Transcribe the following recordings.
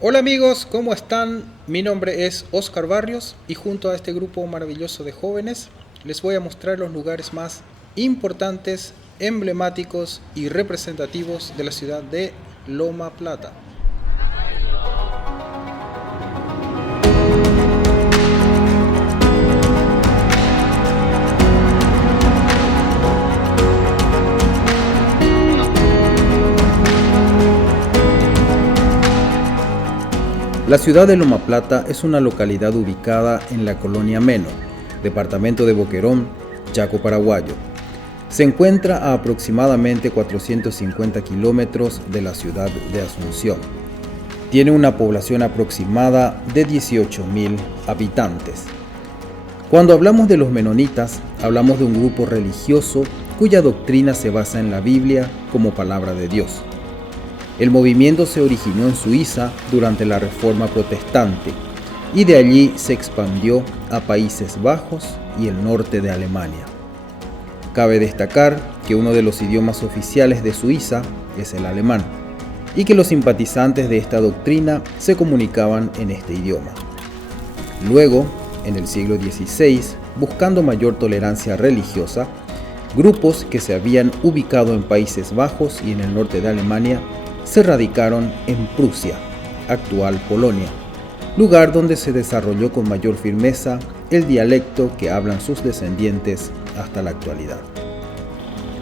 Hola amigos, ¿cómo están? Mi nombre es Oscar Barrios y junto a este grupo maravilloso de jóvenes les voy a mostrar los lugares más importantes, emblemáticos y representativos de la ciudad de Loma Plata. La ciudad de Loma Plata es una localidad ubicada en la colonia Meno, departamento de Boquerón, Chaco paraguayo. Se encuentra a aproximadamente 450 kilómetros de la ciudad de Asunción. Tiene una población aproximada de 18.000 habitantes. Cuando hablamos de los menonitas, hablamos de un grupo religioso cuya doctrina se basa en la Biblia como palabra de Dios. El movimiento se originó en Suiza durante la Reforma Protestante y de allí se expandió a Países Bajos y el norte de Alemania. Cabe destacar que uno de los idiomas oficiales de Suiza es el alemán y que los simpatizantes de esta doctrina se comunicaban en este idioma. Luego, en el siglo XVI, buscando mayor tolerancia religiosa, grupos que se habían ubicado en Países Bajos y en el norte de Alemania se radicaron en Prusia, actual Polonia, lugar donde se desarrolló con mayor firmeza el dialecto que hablan sus descendientes hasta la actualidad.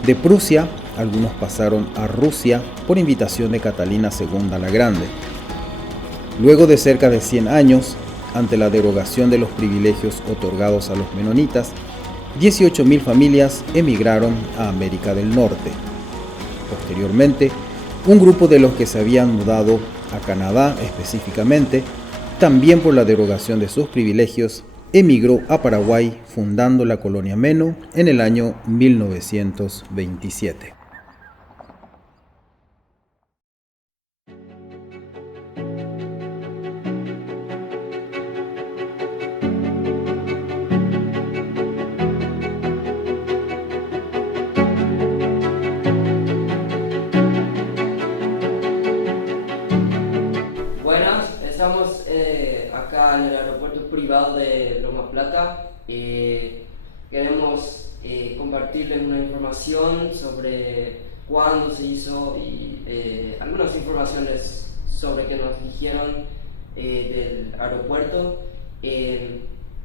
De Prusia, algunos pasaron a Rusia por invitación de Catalina II la Grande. Luego de cerca de 100 años, ante la derogación de los privilegios otorgados a los menonitas, 18.000 familias emigraron a América del Norte. Posteriormente, un grupo de los que se habían mudado a Canadá específicamente, también por la derogación de sus privilegios, emigró a Paraguay fundando la colonia Meno en el año 1927. Buenas, estamos acá en el aeropuerto privado de Loma Plata. Queremos compartirles una información sobre cuándo se hizo y algunas informaciones sobre que nos dijeron del aeropuerto.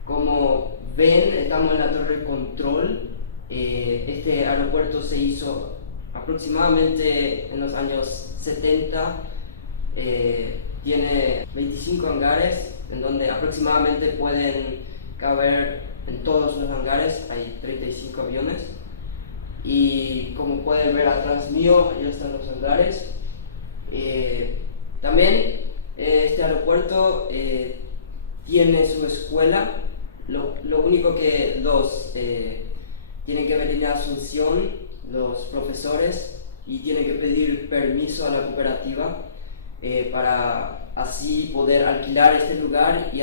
Como ven, estamos en la torre de control. Este aeropuerto se hizo aproximadamente en los años 70. Tiene 25 hangares en donde aproximadamente pueden caber en todos los hangares, hay 35 aviones, y como pueden ver atrás mío, ahí están los hangares. También este aeropuerto tiene su escuela. Lo único que tienen que venir a Asunción los profesores y tienen que pedir permiso a la cooperativa para así poder alquilar este lugar y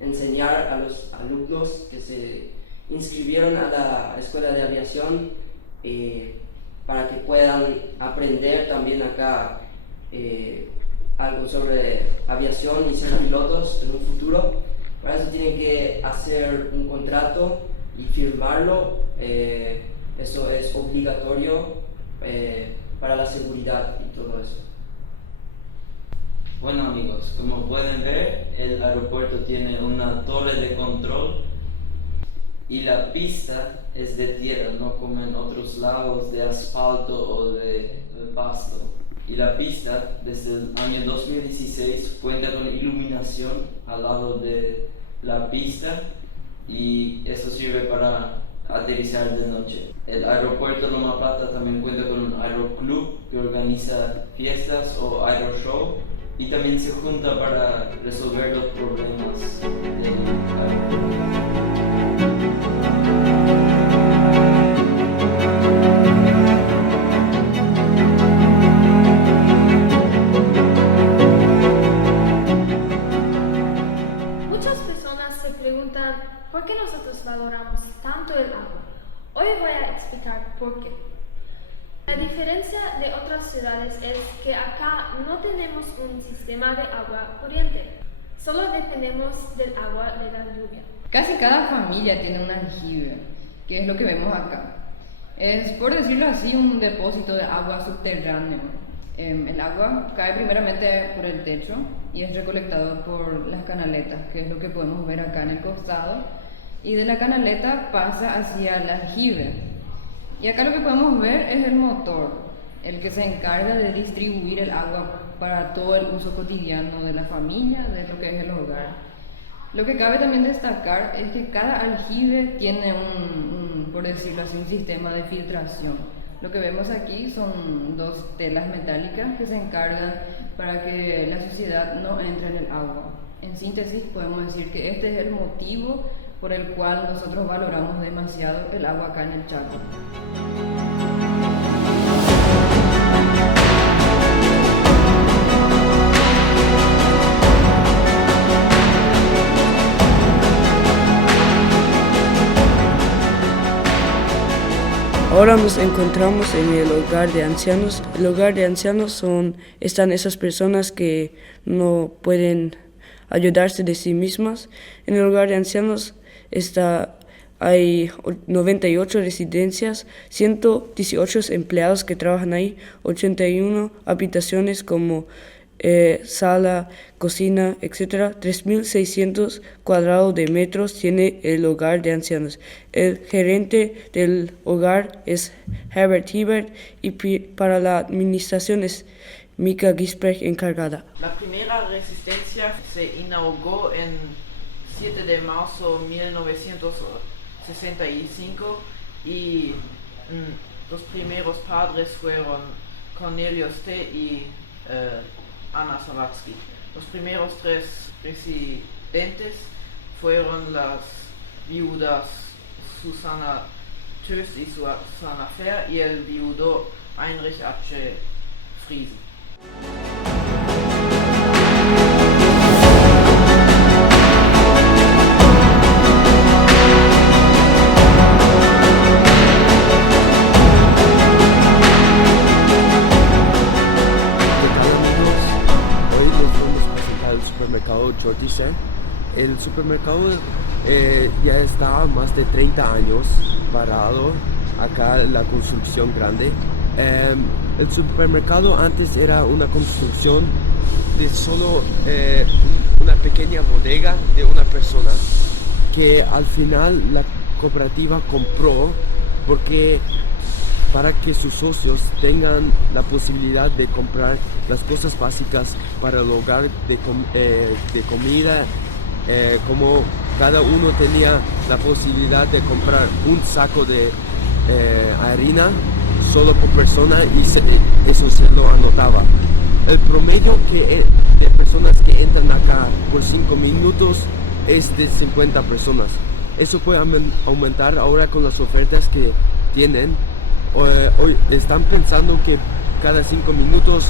enseñar a los alumnos que se inscribieron a la escuela de aviación para que puedan aprender también acá algo sobre aviación y ser pilotos en un futuro. Para eso tienen que hacer un contrato y firmarlo. Eso es obligatorio para la seguridad y todo eso. Bueno amigos, como pueden ver, el aeropuerto tiene una torre de control y la pista es de tierra, no como en otros lados de asfalto o de pasto. Y la pista desde el año 2016 cuenta con iluminación al lado de la pista y eso sirve para aterrizar de noche. El aeropuerto Loma Plata también cuenta con un aeroclub que organiza fiestas o aeroshow y también se junta para resolver los problemas del aeropuerto. Muchas personas se preguntan por qué nosotros valoramos tanto el agua. Hoy voy a explicar por qué. La diferencia de otras ciudades es que acá no tenemos un sistema de agua corriente, solo dependemos del agua de la lluvia. Casi cada familia tiene un aljibe, que es lo que vemos acá. Es, por decirlo así, un depósito de agua subterráneo. El agua cae primeramente por el techo y es recolectado por las canaletas, que es lo que podemos ver acá en el costado, y de la canaleta pasa hacia el aljibe. Y acá lo que podemos ver es el motor, el que se encarga de distribuir el agua para todo el uso cotidiano de la familia, de lo que es el hogar. Lo que cabe también destacar es que cada aljibe tiene por decirlo así, un sistema de filtración. Lo que vemos aquí son dos telas metálicas que se encargan para que la suciedad no entre en el agua. En síntesis, podemos decir que este es el motivo por el cual nosotros valoramos demasiado el agua acá en el Chaco. Ahora nos encontramos en el hogar de ancianos. El hogar de ancianos están esas personas que no pueden ayudarse de sí mismas. En el hogar de ancianos hay 98 residencias, 118 empleados que trabajan ahí, 81 habitaciones como sala, cocina, etc. 3.600 cuadrados de metros tiene el hogar de ancianos. El gerente del hogar es Herbert Hiebert y para la administración es Mika Gisberg encargada. La primera residencia se inauguró en 7 de marzo de 1965 y los primeros padres fueron Cornelius T. y Anna Sawatzki. Los primeros 3 residentes fueron las viudas Susanna Tös y Susanna Fer y el viudo Heinrich H. Friesen. Supermercado Jordice. El supermercado ya está más de 30 años parado acá en la construcción grande. El supermercado antes era una construcción de solo una pequeña bodega de una persona que al final la cooperativa compró porque para que sus socios tengan la posibilidad de comprar las cosas básicas para el hogar de comida, como cada uno tenía la posibilidad de comprar un saco de harina solo por persona y eso se lo anotaba. El promedio de personas que entran acá por 5 minutos es de 50 personas. Eso puede aumentar ahora con las ofertas que tienen. Hoy están pensando que cada 5 minutos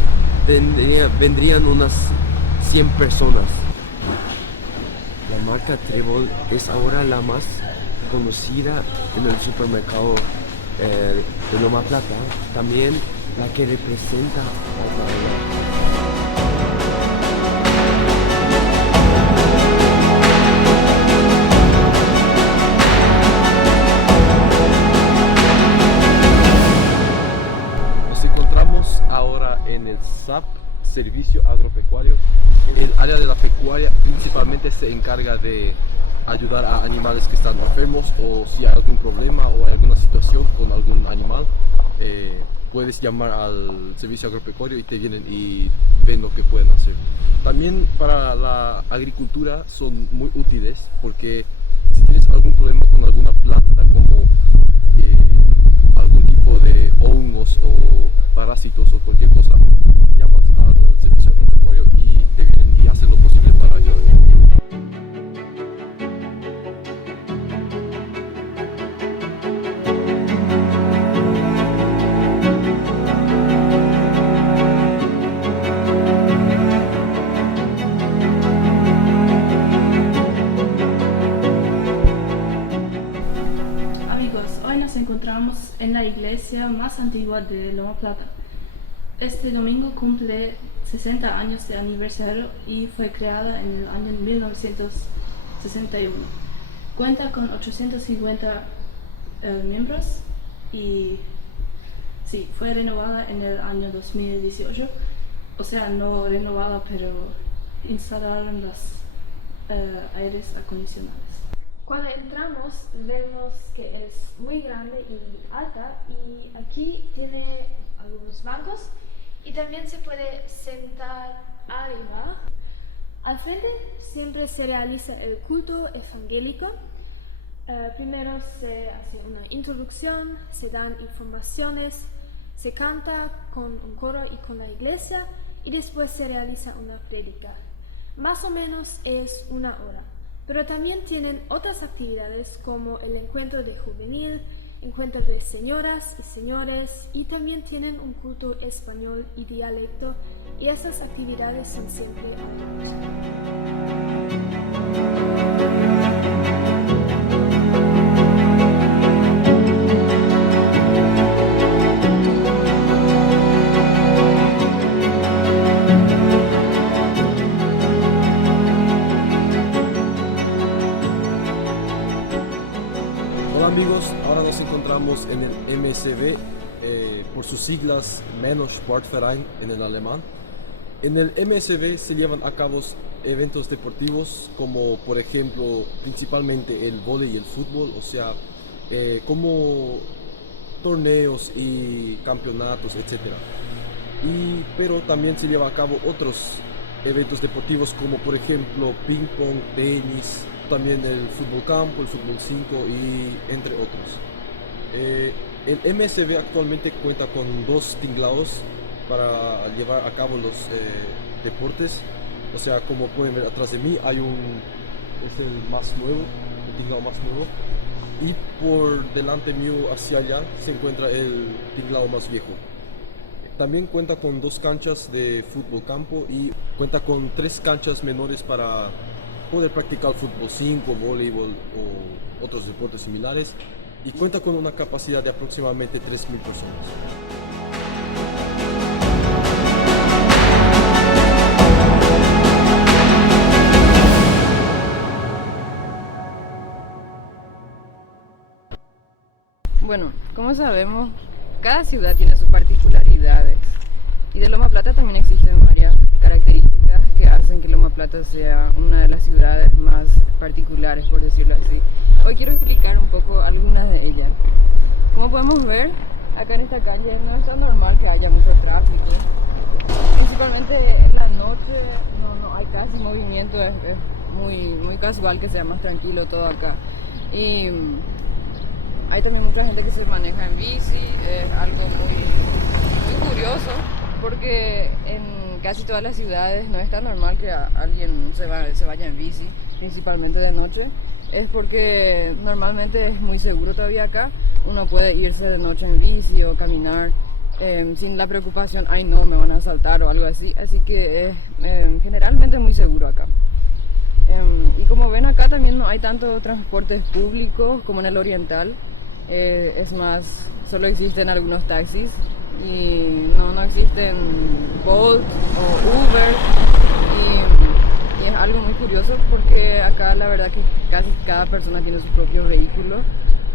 vendrían unas 100 personas. La marca Trébol es ahora la más conocida en el supermercado de Loma Plata, también la que representa a en el SAP, Servicio Agropecuario. El área de la pecuaria principalmente se encarga de ayudar a animales que están enfermos o si hay algún problema o hay alguna situación con algún animal, puedes llamar al Servicio Agropecuario y te vienen y ven lo que pueden hacer. También para la agricultura son muy útiles porque si tienes algún problema con alguna planta como algún tipo de hongos o parásitos o cualquier cosa, llamas al Servicio Agropecuario y te vienen y hacen lo posible para ayudar. Amigos, hoy nos encontramos en la iglesia más más antigua de Loma Plata. Este domingo cumple 60 años de aniversario y fue creada en el año 1961. Cuenta con 850 miembros y sí, fue renovada en el año 2018. O sea, no renovada, pero instalaron los aires acondicionados. Cuando entramos vemos que es muy grande y alta y aquí tiene algunos bancos y también se puede sentar arriba. Al frente siempre se realiza el culto evangélico. Primero se hace una introducción, se dan informaciones, se canta con un coro y con la iglesia y después se realiza una prédica. Más o menos es 1 hora. Pero también tienen otras actividades como el encuentro de juvenil, encuentro de señoras y señores y también tienen un culto español y dialecto y esas actividades son siempre a la Amigos, ahora nos encontramos en el MSV, por sus siglas Männersportverein en el alemán. En el MSV se llevan a cabo eventos deportivos como por ejemplo principalmente el vóley y el fútbol, o sea, como torneos y campeonatos, etc. Pero también se lleva a cabo otros eventos deportivos como por ejemplo ping pong, tenis, también el fútbol campo, el fútbol 5 y entre otros. El MSV actualmente cuenta con 2 tinglados para llevar a cabo los deportes. O sea, como pueden ver atrás de mí es el más nuevo, el tinglado más nuevo. Y por delante mío hacia allá se encuentra el tinglado más viejo. También cuenta con 2 canchas de fútbol campo y cuenta con 3 canchas menores para poder practicar fútbol 5, voleibol o otros deportes similares, y cuenta con una capacidad de aproximadamente 3.000 personas. Bueno, como sabemos, cada ciudad tiene sus particularidades y de Loma Plata también existen varias características que hacen que Loma Plata sea una de las ciudades más particulares, por decirlo así. Hoy quiero explicar un poco algunas de ellas. Como podemos ver, acá en esta calle no es tan normal que haya mucho tráfico. Principalmente en la noche no hay casi movimiento, es muy casual que sea más tranquilo todo acá. Y hay también mucha gente que se maneja en bici, es algo muy curioso porque en casi todas las ciudades no es tan normal que alguien se vaya en bici, principalmente de noche. Es porque normalmente es muy seguro todavía acá, uno puede irse de noche en bici o caminar sin la preocupación, ay no, me van a asaltar o algo así, así que es generalmente muy seguro acá. Y como ven acá también no hay tanto transportes públicos como en el oriental, es más, solo existen algunos taxis y no existen Bolt o Uber y es algo muy curioso porque acá la verdad que casi cada persona tiene su propio vehículo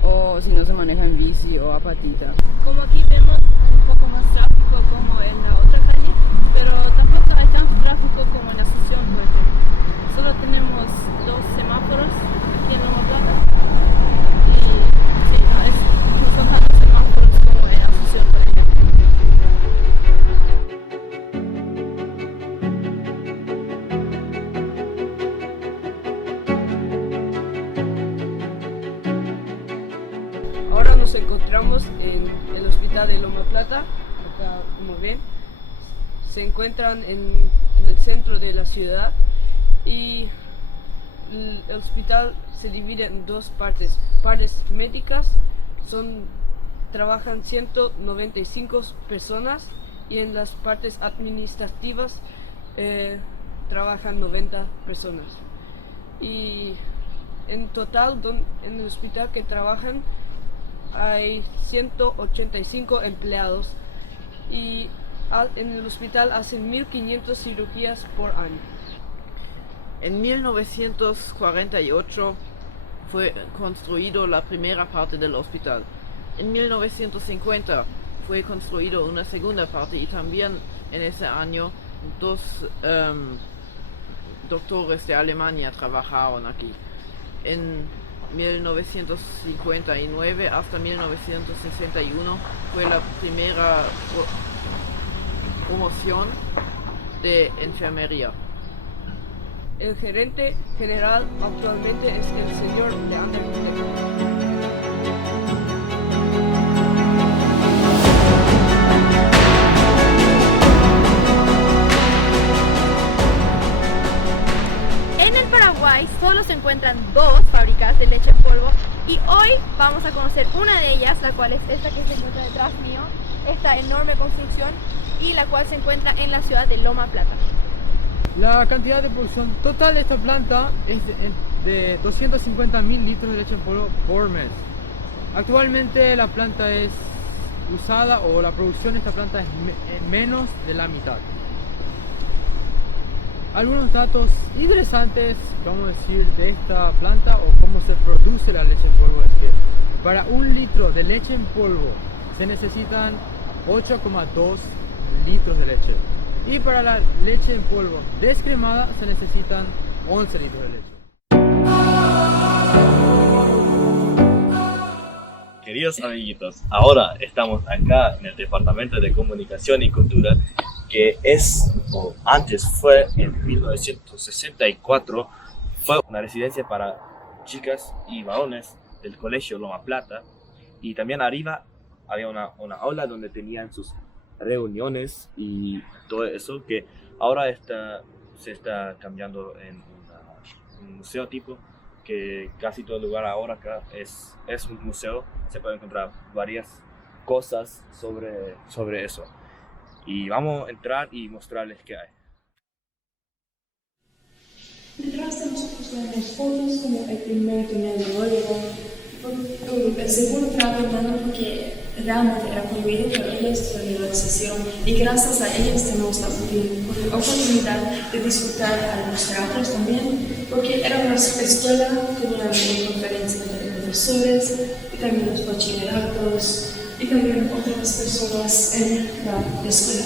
o si no se maneja en bici o a patita. Como aquí vemos un poco más tráfico como en la otra calle, pero tampoco hay tanto tráfico como en Asunción, por ejemplo. Solo tenemos 2 semáforos aquí en Loma Plata y sí, no son tantos semáforos como en Asunción, por ejemplo. Ahora nos encontramos en el hospital de Loma Plata, acá como ven, se encuentran en el centro de la ciudad y el hospital se divide en 2 partes médicas, trabajan 195 personas y en las partes administrativas trabajan 90 personas. Y en total en el hospital que trabajan hay 185 empleados y en el hospital hacen 1.500 cirugías por año. En 1948 fue construido la primera parte del hospital. En 1950 fue construido una segunda parte y también en ese año dos doctores de Alemania trabajaron aquí. En 1959 hasta 1961 fue la primera promoción de enfermería. El gerente general actualmente es el señor Leander Kuhn. En el Paraguay solo se encuentran 2 fábricas de leche en polvo y hoy vamos a conocer una de ellas, la cual es esta que se encuentra detrás mío, esta enorme construcción, y la cual se encuentra en la ciudad de Loma Plata. La cantidad de producción total de esta planta es de 250.000 litros de leche en polvo por mes. Actualmente la planta es usada, o la producción de esta planta es menos de la mitad. Algunos datos interesantes, vamos a decir, de esta planta o cómo se produce la leche en polvo es que para 1 litro de leche en polvo se necesitan 8,2 litros de leche. Y para la leche en polvo descremada se necesitan 11 litros de leche. Queridos amiguitos, ahora estamos acá en el Departamento de Comunicación y Cultura, que o antes fue en 1964, fue una residencia para chicas y varones del Colegio Loma Plata, y también arriba había una aula donde tenían sus reuniones y todo eso, que ahora se está cambiando en un museo tipo, que casi todo lugar ahora acá es un museo. Se pueden encontrar varias cosas sobre eso, y vamos a entrar y mostrarles qué hay. Detrás de nosotros tenemos fotos como el primer torneo de voleibol, el segundo grado humano que realmente era prohibido por ellos de la legalización, y gracias a ellos tenemos la oportunidad de disfrutar a los teatros también, porque era una escuela, tenían conferencias de profesores y también los bachilleratos y también otras personas en la escuela.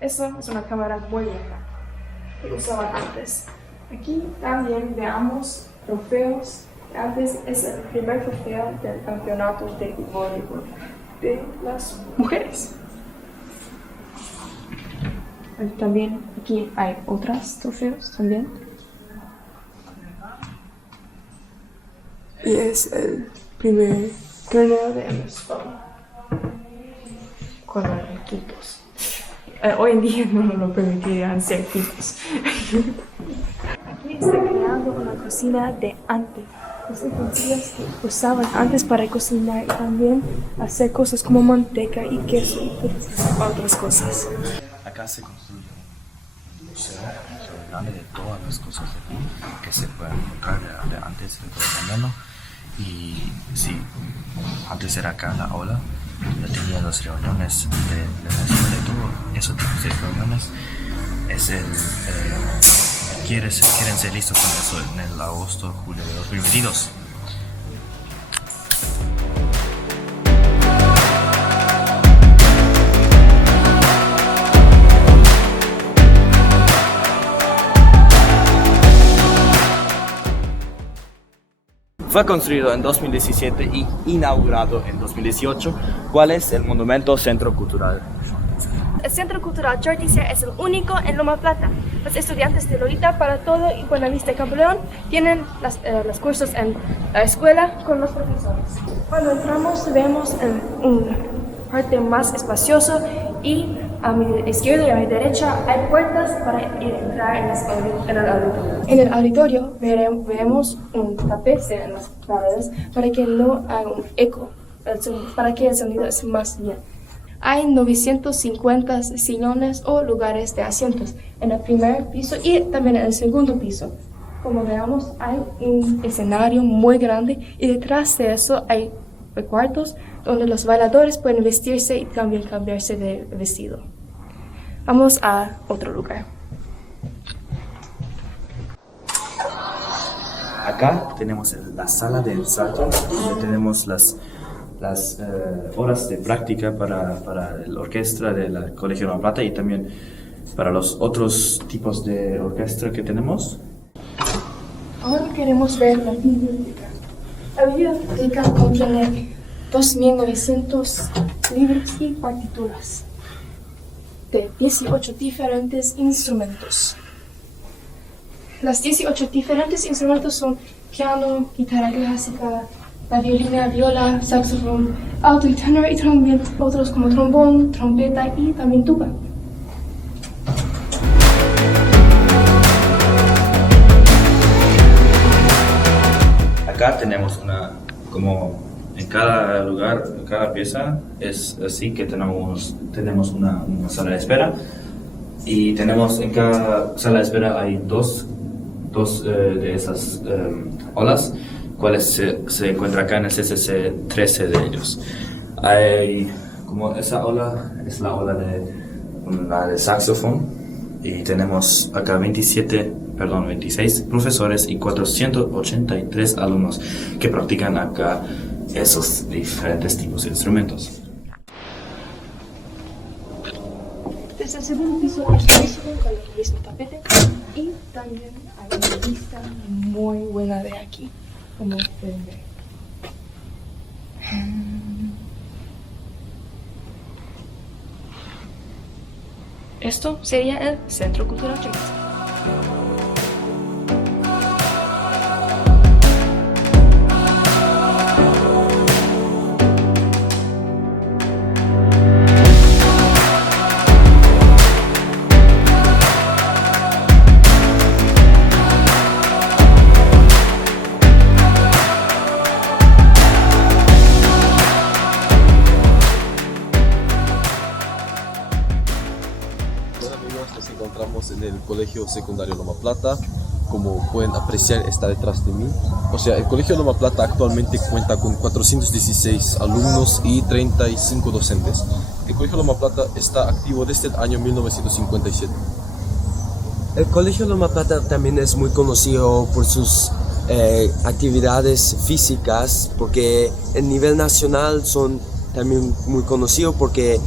Eso es una cámara muy vieja que usaban antes. Aquí también veamos trofeos. Antes es el primer trofeo del campeonato de voleibol de las mujeres. También aquí hay otros trofeos también. Y es el primer torneo de MSPA con los equipos. Hoy en día no lo permitirían ser equipos. Aquí está creando una cocina de antes. Los utensilios que usaban antes para cocinar y también hacer cosas como manteca y queso y otras cosas. Acá se construye un museo grande de todas las cosas de aquí que se pueden encontrar de antes en todo el mundo. Y sí, antes era acá la aula, ya tenía las reuniones de la escuela y todo, esos tipos de reuniones quieren ser listos con eso en el agosto, julio de 2022. Fue construido en 2017 y inaugurado en 2018. ¿Cuál es el monumento Centro Cultural? El Centro Cultural Chorticia es el único en Loma Plata. Los estudiantes de Lolita para Todo y Buenavista Campeón tienen los cursos en la escuela con los profesores. Cuando entramos vemos una parte más espaciosa y a mi izquierda y a mi derecha hay puertas para entrar en el auditorio. En el auditorio vemos un tapete en las paredes para que no haga un eco, para que el sonido es más bien. Hay 950 sillones o lugares de asientos en el primer piso y también en el segundo piso. Como veamos, hay un escenario muy grande y detrás de eso hay cuartos donde los bailadores pueden vestirse y también cambiarse de vestido. Vamos a otro lugar. Acá tenemos la sala de ensayo, donde tenemos las horas de práctica para la orquesta del Colegio Loma Plata y también para los otros tipos de orquesta que tenemos. Ahora queremos ver la biblioteca. La biblioteca contiene 2.900 libros y partituras de 18 diferentes instrumentos. Los 18 diferentes instrumentos son piano, guitarra clásica, la violina, viola, saxofón, alto y tenor y también otros como trombón, trompeta y también tuba. Acá tenemos como en cada lugar, en cada pieza es así que tenemos una sala de espera y tenemos en cada sala de espera hay dos de esas olas, cuales se encuentran acá en el CCC 13 de ellos. Hay como esa ola es la ola de saxofón y tenemos acá 26 profesores y 483 alumnos que practican acá esos diferentes tipos de instrumentos. Desde el segundo piso es con el mismo tapete y también hay una vista muy buena de aquí, como pueden ver. Esto sería el Centro Cultural Chortitza. Nos encontramos en el Colegio Secundario Loma Plata. Como pueden apreciar, está detrás de mí. O sea, el Colegio Loma Plata actualmente cuenta con 416 alumnos y 35 docentes. El Colegio Loma Plata está activo desde el año 1957. El Colegio Loma Plata también es muy conocido por sus actividades físicas, porque a nivel nacional son también muy conocidos porque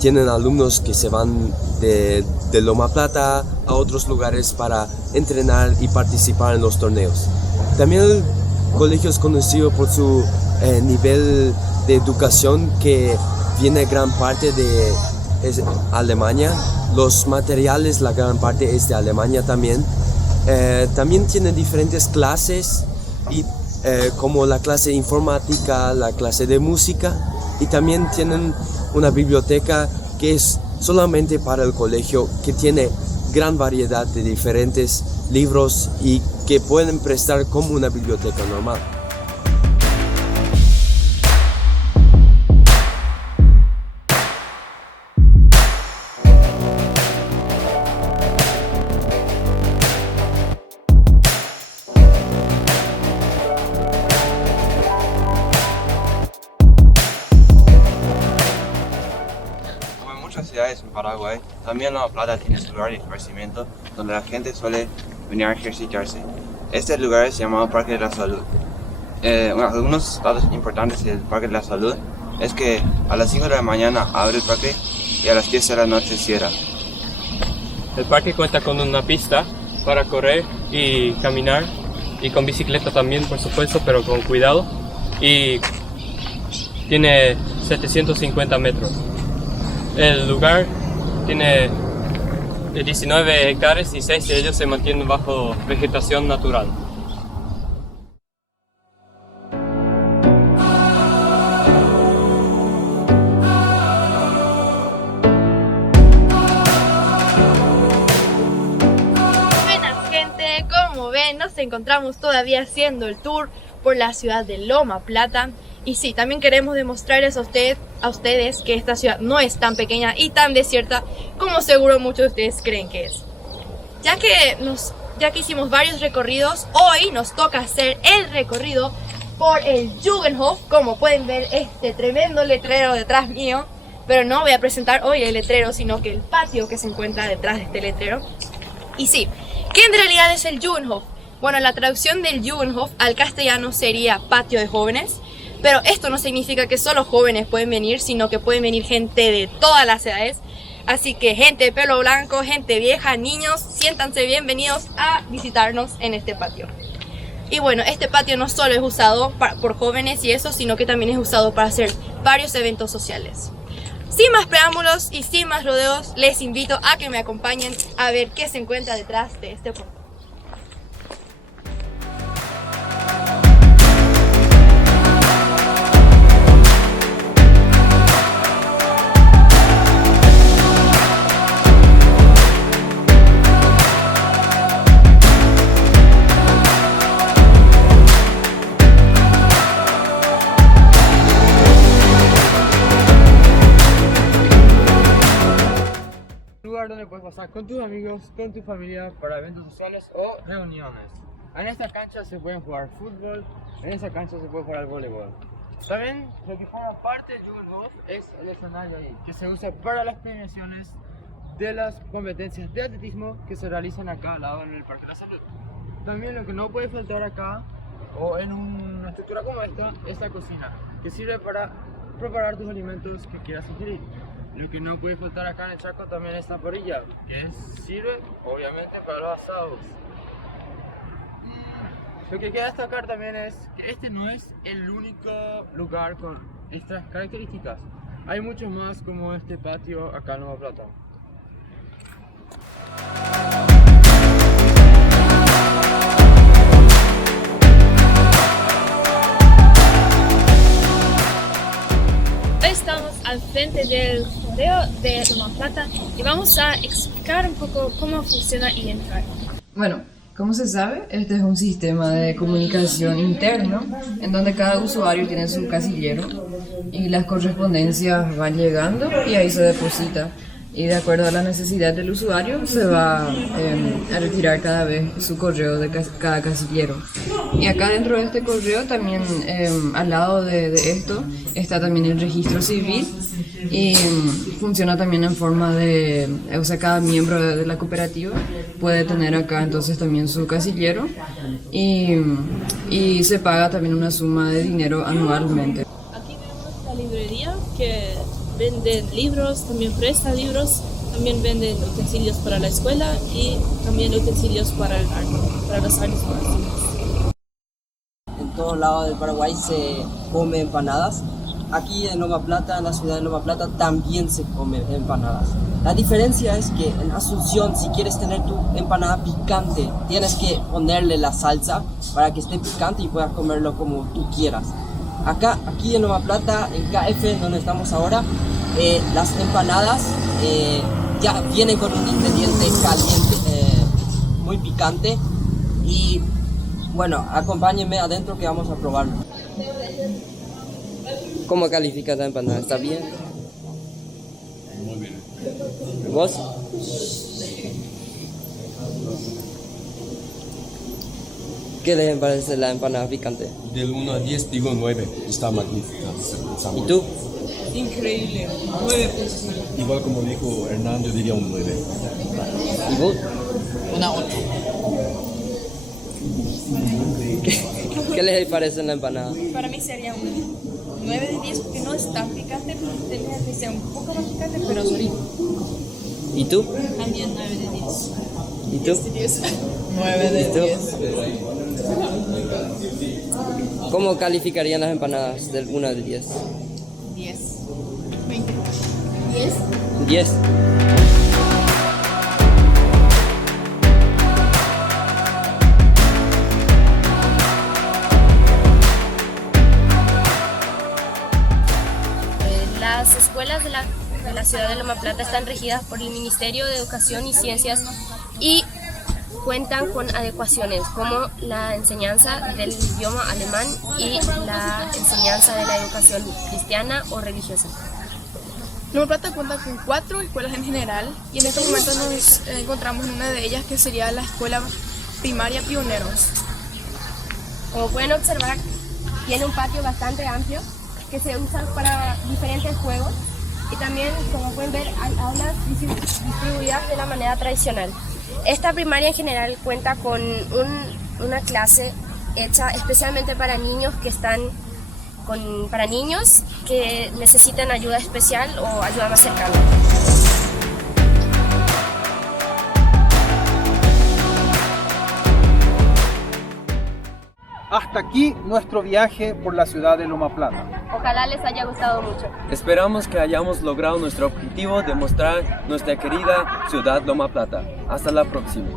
tienen alumnos que se van de Loma Plata a otros lugares para entrenar y participar en los torneos. También el colegio es conocido por su nivel de educación, que viene gran parte de Alemania. Los materiales, la gran parte es de Alemania también. También tiene diferentes clases, como la clase de informática, la clase de música, y también tienen una biblioteca que es solamente para el colegio, que tiene gran variedad de diferentes libros y que pueden prestar como una biblioteca normal. En Paraguay, también Loma Plata tiene su lugar de esparcimiento donde la gente suele venir a ejercitarse. Este lugar es llamado Parque de la Salud. Algunos datos importantes del Parque de la Salud es que a las 5 de la mañana abre el parque y a las 10 de la noche cierra. El parque cuenta con una pista para correr y caminar, y con bicicleta también, por supuesto, pero con cuidado, y tiene 750 metros. El lugar tiene 19 hectáreas y 6 de ellos se mantienen bajo vegetación natural. Buenas gente, como ven, nos encontramos todavía haciendo el tour por la ciudad de Loma Plata Y sí, también queremos demostrarles a ustedes que esta ciudad no es tan pequeña y tan desierta como seguro muchos de ustedes creen que es. Ya que hicimos varios recorridos, hoy nos toca hacer el recorrido por el Jugendhof. Como pueden ver, este tremendo letrero detrás mío, pero no voy a presentar hoy el letrero, sino que el patio que se encuentra detrás de este letrero. Y sí, ¿qué en realidad es el Jugendhof? Bueno, la traducción del Jugendhof al castellano sería patio de jóvenes, pero esto no significa que solo jóvenes pueden venir, sino que pueden venir gente de todas las edades. Así que gente de pelo blanco, gente vieja, niños, siéntanse bienvenidos a visitarnos en este patio. Y bueno, este patio no solo es usado por jóvenes y eso, sino que también es usado para hacer varios eventos sociales. Sin más preámbulos y sin más rodeos, les invito a que me acompañen a ver qué se encuentra detrás de este portón. Donde puedes pasar con tus amigos, con tu familia para eventos sociales o reuniones. En esta cancha se pueden jugar fútbol, en esta cancha se puede jugar voleibol. También lo que forma parte del Jugendhof es el escenario ahí, que se usa para las premiaciones de las competencias de atletismo que se realizan acá al lado en el Parque de la Salud. También lo que no puede faltar acá o en una estructura como esta es la cocina, que sirve para preparar tus alimentos que quieras ingerir. Lo que no puede faltar acá en el Chaco también es la parrilla, que sirve obviamente para los asados. Lo que queda destacar también es que este no es el único lugar con estas características. Hay muchos más como este patio acá en Nueva Plata. Estamos al frente del Correo de Nueva Plata y vamos a explicar un poco cómo funciona y entrar. Bueno, como se sabe, este es un sistema de comunicación interno en donde cada usuario tiene su casillero y las correspondencias van llegando y ahí se deposita. Y de acuerdo a la necesidad del usuario se va a retirar cada vez su correo de cada casillero. Y acá dentro de este correo también al lado de esto está también el registro civil y funciona también en forma de, o sea, cada miembro de la cooperativa puede tener acá entonces también su casillero y se paga también una suma de dinero anualmente. Aquí vemos la librería que venden libros, también presta libros, también venden utensilios para la escuela y también utensilios para el arte, para las artes plásticas. En todos lados del Paraguay se come empanadas. Aquí en Nueva Plata, en la ciudad de Nueva Plata, también se come empanadas. La diferencia es que en Asunción, si quieres tener tu empanada picante, tienes que ponerle la salsa para que esté picante y puedas comerlo como tú quieras. Aquí en Nueva Plata, en KF, donde estamos ahora, las empanadas ya vienen con un ingrediente caliente, muy picante. Y bueno, acompáñenme adentro que vamos a probarlo. ¿Cómo calificas la empanada? ¿Está bien? Muy bien. ¿Vos? ¿Qué les parece la empanada picante? Del 1 a 10 digo 9, está magnífica. ¿Y tú? Increíble, 9 pesos. Igual como dijo Hernán, yo diría un 9. ¿Y vos? Una 8. ¿Qué les parece la empanada? Para mí sería un 9 de 10 porque no es tan picante, pero tendría que ser un poco más picante, pero es rico. ¿Y tú? También 9 de 10. ¿Y tú? 9 de 10. ¿Cómo calificarían las empanadas del 1 al 10? 10. 20. 10. 10. Las escuelas de la ciudad de Loma Plata están regidas por el Ministerio de Educación y Ciencias y cuentan con adecuaciones como la enseñanza del idioma alemán y la enseñanza de la educación cristiana o religiosa. Loma Plata cuenta con 4 escuelas en general y en este momento nos encontramos en una de ellas que sería la escuela primaria Pioneros. Como pueden observar, tiene un patio bastante amplio que se usa para diferentes juegos y también, como pueden ver, hay aulas distribuidas de la manera tradicional. Esta primaria en general cuenta con una clase hecha especialmente para niños para niños que necesitan ayuda especial o ayuda más cercana. Hasta aquí nuestro viaje por la ciudad de Loma Plata. Ojalá les haya gustado mucho. Esperamos que hayamos logrado nuestro objetivo de mostrar nuestra querida ciudad Loma Plata. Hasta la próxima.